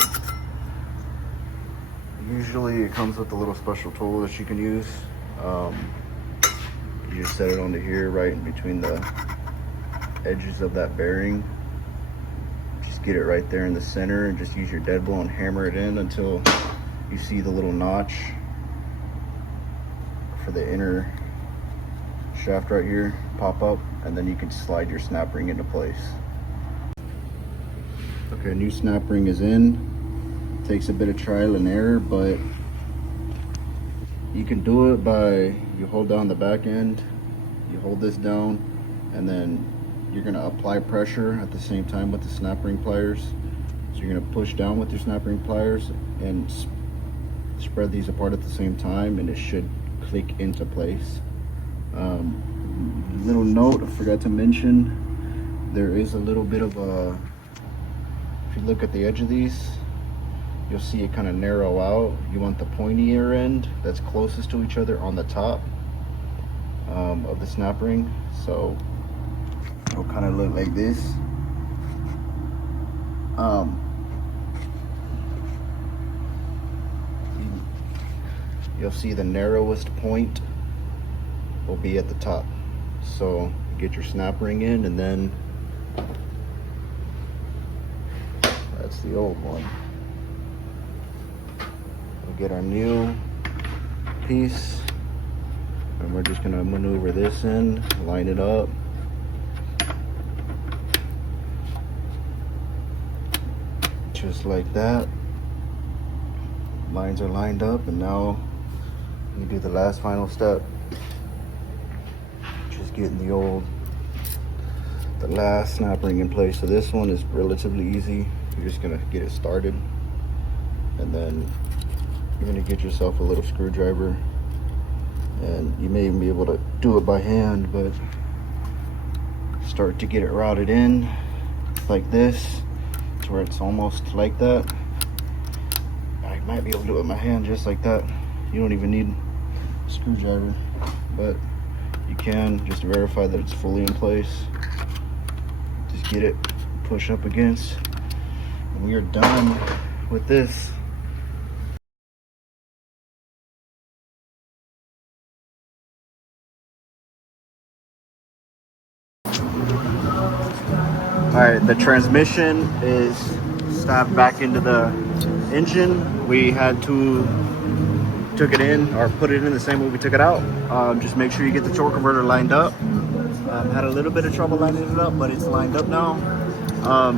usually it comes with a little special tool that you can use. You just set it onto here, right in between the edges of that bearing. Just get it right there in the center and just use your dead blow and hammer it in until you see the little notch for the inner shaft right here pop up, and then you can slide your snap ring into place. Okay, new snap ring is in. Takes a bit of trial and error, but you can do it by, you hold down the back end, you hold this down, and then you're gonna apply pressure at the same time with the snap ring pliers. So you're gonna push down with your snap ring pliers and spread these apart at the same time, and it should click into place. Little note I forgot to mention, there is a little bit of a, if you look at the edge of these, you'll see it kind of narrow out. You want the pointier end that's closest to each other on the top of the snap ring. So it'll kind of look like this. You'll see the narrowest point will be at the top. So get your snap ring in, and then that's the old one. We'll get our new piece, and we're just gonna maneuver this in, line it up. Just like that. Lines are lined up, and now we do the last final step. Just getting the last snap ring in place. So this one is relatively easy. You're just gonna get it started, and then you're gonna get yourself a little screwdriver, and you may even be able to do it by hand, but start to get it routed in like this to where it's almost like that. I might be able to do it with my hand just like that. You don't even need a screwdriver, but you can, just to verify that it's fully in place. Just get it push up against. And we are done with this. All right, the transmission is stabbed back into the engine. We had to took it in or put it in the same way we took it out. Just make sure you get the torque converter lined up. Had a little bit of trouble lining it up, but it's lined up now.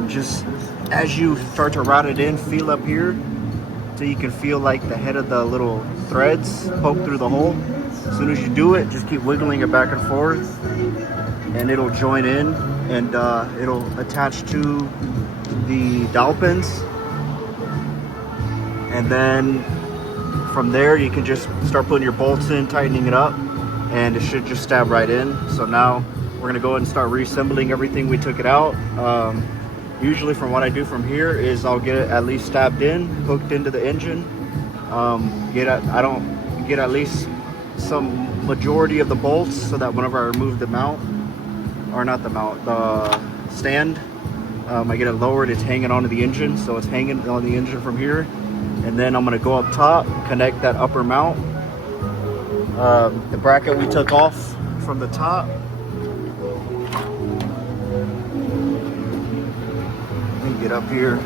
Just as you start to route it in, feel up here so you can feel like the head of the little threads poke through the hole. As soon as you do it, just keep wiggling it back and forth and it'll join in, and it'll attach to the dowel pins. And then from there, you can just start putting your bolts in, tightening it up, and it should just stab right in. So now we're gonna go ahead and start reassembling everything we took it out. Usually from what I do from here is I'll get it at least stabbed in, hooked into the engine. I don't get at least some majority of the bolts so that whenever I remove the mount, or not the mount, the stand, I get it lowered, it's hanging onto the engine. So it's hanging on the engine from here. And then I'm gonna go up top, connect that upper mount. The bracket we took off from the top. Let me get up here.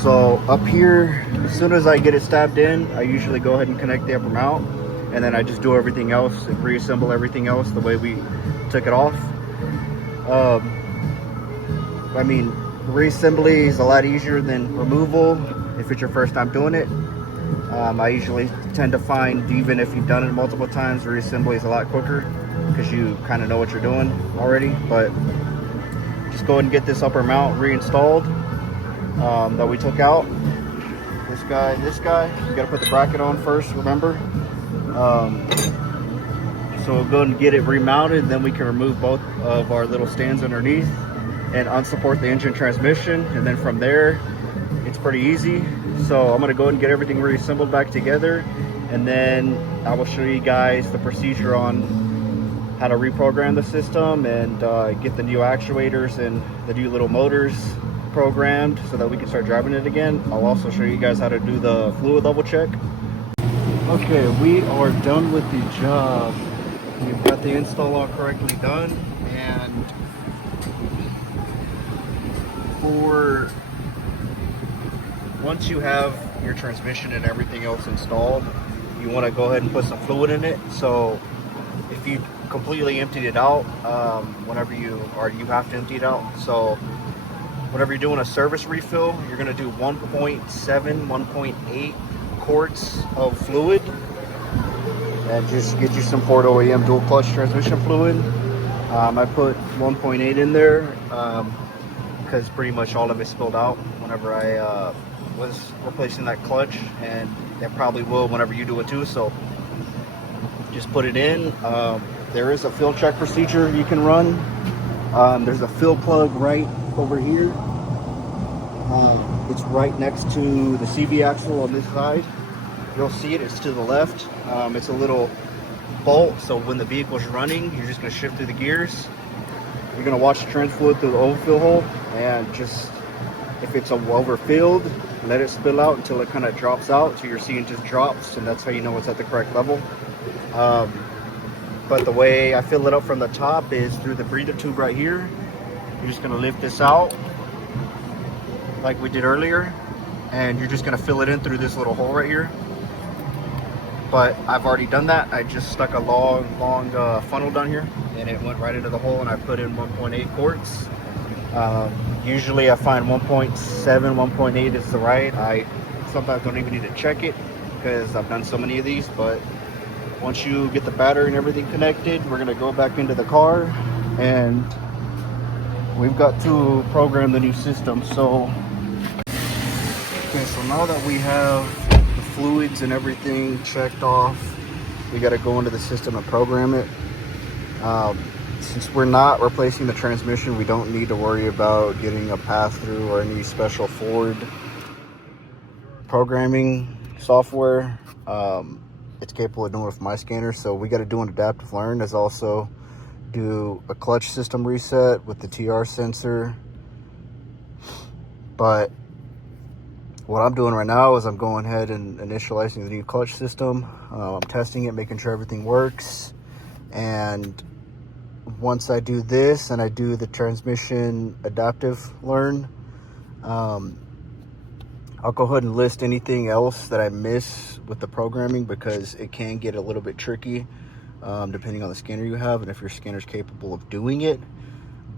So up here, as soon as I get it stabbed in, I usually go ahead and connect the upper mount, and then I just do everything else and reassemble everything else the way we took it off. I mean, reassembly is a lot easier than removal if it's your first time doing it. I usually tend to find, even if you've done it multiple times, reassembly is a lot quicker because you kind of know what you're doing already. But just go ahead and get this upper mount reinstalled that we took out. This guy, you gotta put the bracket on first, remember. So we'll go ahead and get it remounted, then we can remove both of our little stands underneath and unsupport the engine transmission, and then from there it's pretty easy. So I'm gonna go ahead and get everything reassembled back together, and then I will show you guys the procedure on how to reprogram the system and get the new actuators and the new little motors programmed so that we can start driving it again. I'll also show you guys how to do the fluid level check. Okay, we are done with the job. We've got the install all correctly done, and once you have your transmission and everything else installed, you want to go ahead and put some fluid in it. So if you completely emptied it out, you have to empty it out. So whenever you're doing a service refill, you're going to do 1.7, 1.8 quarts of fluid, and just get you some Ford OEM dual clutch transmission fluid. I put 1.8 in there because pretty much all of it spilled out whenever I was replacing that clutch, and that probably will whenever you do it too. So just put it in. There is a fill check procedure you can run. There's a fill plug right over here. It's right next to the CV axle on this side. You'll see it, it's to the left. It's a little bolt, so when the vehicle's running, you're just gonna shift through the gears. You're gonna watch the trans fluid through the overfill hole, and just, if it's overfilled, let it spill out until it kind of drops out, so you're seeing just drops, and that's how you know it's at the correct level. But the way I fill it up from the top is through the breather tube right here. You're just gonna lift this out like we did earlier, and you're just gonna fill it in through this little hole right here. But I've already done that. I just stuck a long funnel down here, and it went right into the hole, and I put in 1.8 quarts. Usually I find 1.7, 1.8 is the right. I sometimes don't even need to check it because I've done so many of these. But once you get the battery and everything connected, we're gonna go back into the car, and we've got to program the new system. So, okay, so now that we have the fluids and everything checked off, we got to go into the system and program it. Since we're not replacing the transmission, we don't need to worry about getting a pass-through or any special Ford programming software. It's capable of doing it with my scanner, so we got to do an adaptive learn. There's also do a clutch system reset with the TR sensor. But what I'm doing right now is I'm going ahead and initializing the new clutch system. I'm testing it, making sure everything works. And once I do this and I do the transmission adaptive learn, I'll go ahead and list anything else that I miss with the programming, because it can get a little bit tricky depending on the scanner you have and if your scanner's capable of doing it.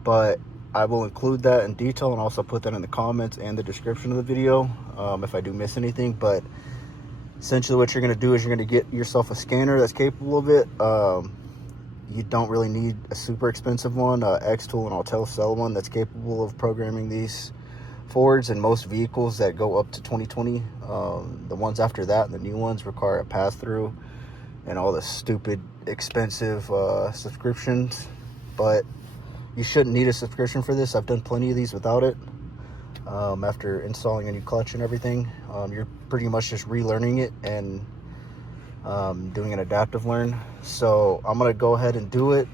But I will include that in detail and also put that in the comments and the description of the video if I do miss anything. But essentially what you're going to do is you're going to get yourself a scanner that's capable of it. You don't really need a super expensive one. X-Tool and Autel sell one that's capable of programming these Fords, and most vehicles that go up to 2020, the ones after that and the new ones require a pass-through and all the stupid expensive subscriptions. But you shouldn't need a subscription for this. I've done plenty of these without it. After installing a new clutch and everything, you're pretty much just relearning it and doing an adaptive learn. So I'm gonna go ahead and do it.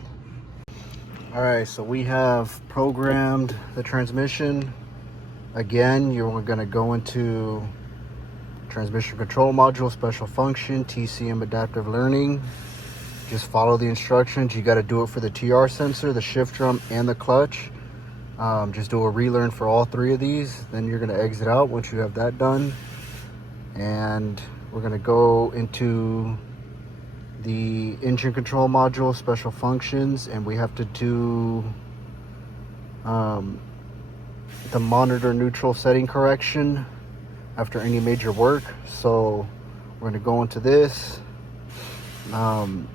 All right, so we have programmed the transmission. Again, you're gonna go into transmission control module, special function, TCM adaptive learning. Just follow the instructions. You gotta do it for the TR sensor, the shift drum, and the clutch. Just do a relearn for all three of these. Then you're gonna exit out once you have that done. And we're gonna go into the engine control module, special functions, and we have to do the monitor neutral setting correction after any major work. So we're going to go into this, and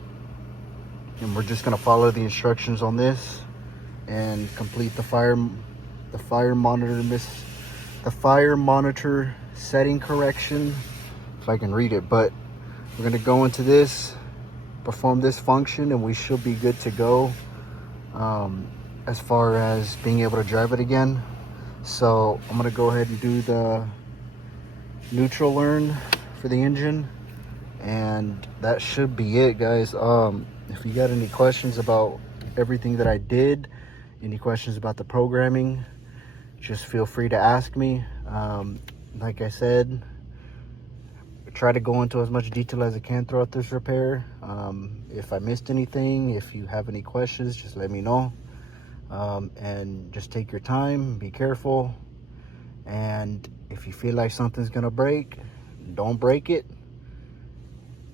we're just going to follow the instructions on this and complete the fire monitor setting correction, if I can read it. But we're going to go into this, perform this function, and we should be good to go as far as being able to drive it again. So I'm gonna go ahead and do the neutral learn for the engine, and that should be it, guys. If you got any questions about everything that I did, any questions about the programming, just feel free to ask me. Like I said, try to go into as much detail as I can throughout this repair. If I missed anything, if you have any questions, just let me know. And just take your time, be careful. And if you feel like something's gonna break, don't break it.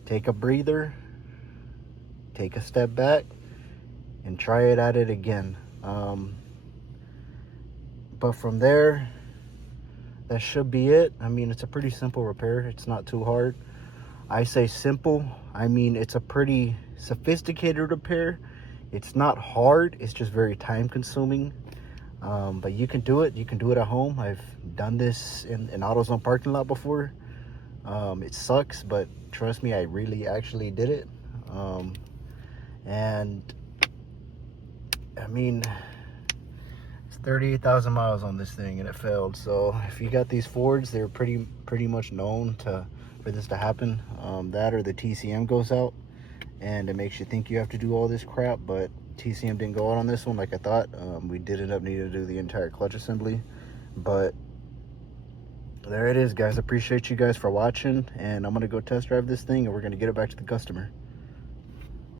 Take a breather, take a step back, and try it at it again. But from there, that should be it. I mean, it's a pretty simple repair. It's not too hard. I say simple, I mean it's a pretty sophisticated repair. It's not hard, it's just very time consuming. But you can do it. You can do it at home. I've done this in an AutoZone parking lot before. It sucks, but trust me, I really actually did it. And I mean, it's 38,000 miles on this thing and it failed. So if you got these Fords, they're pretty much known for this to happen. That or the TCM goes out and it makes you think you have to do all this crap, but TCM didn't go out on this one like I thought. We did end up needing to do the entire clutch assembly, but there it is, guys. Appreciate you guys for watching, and I'm gonna go test drive this thing and we're gonna get it back to the customer.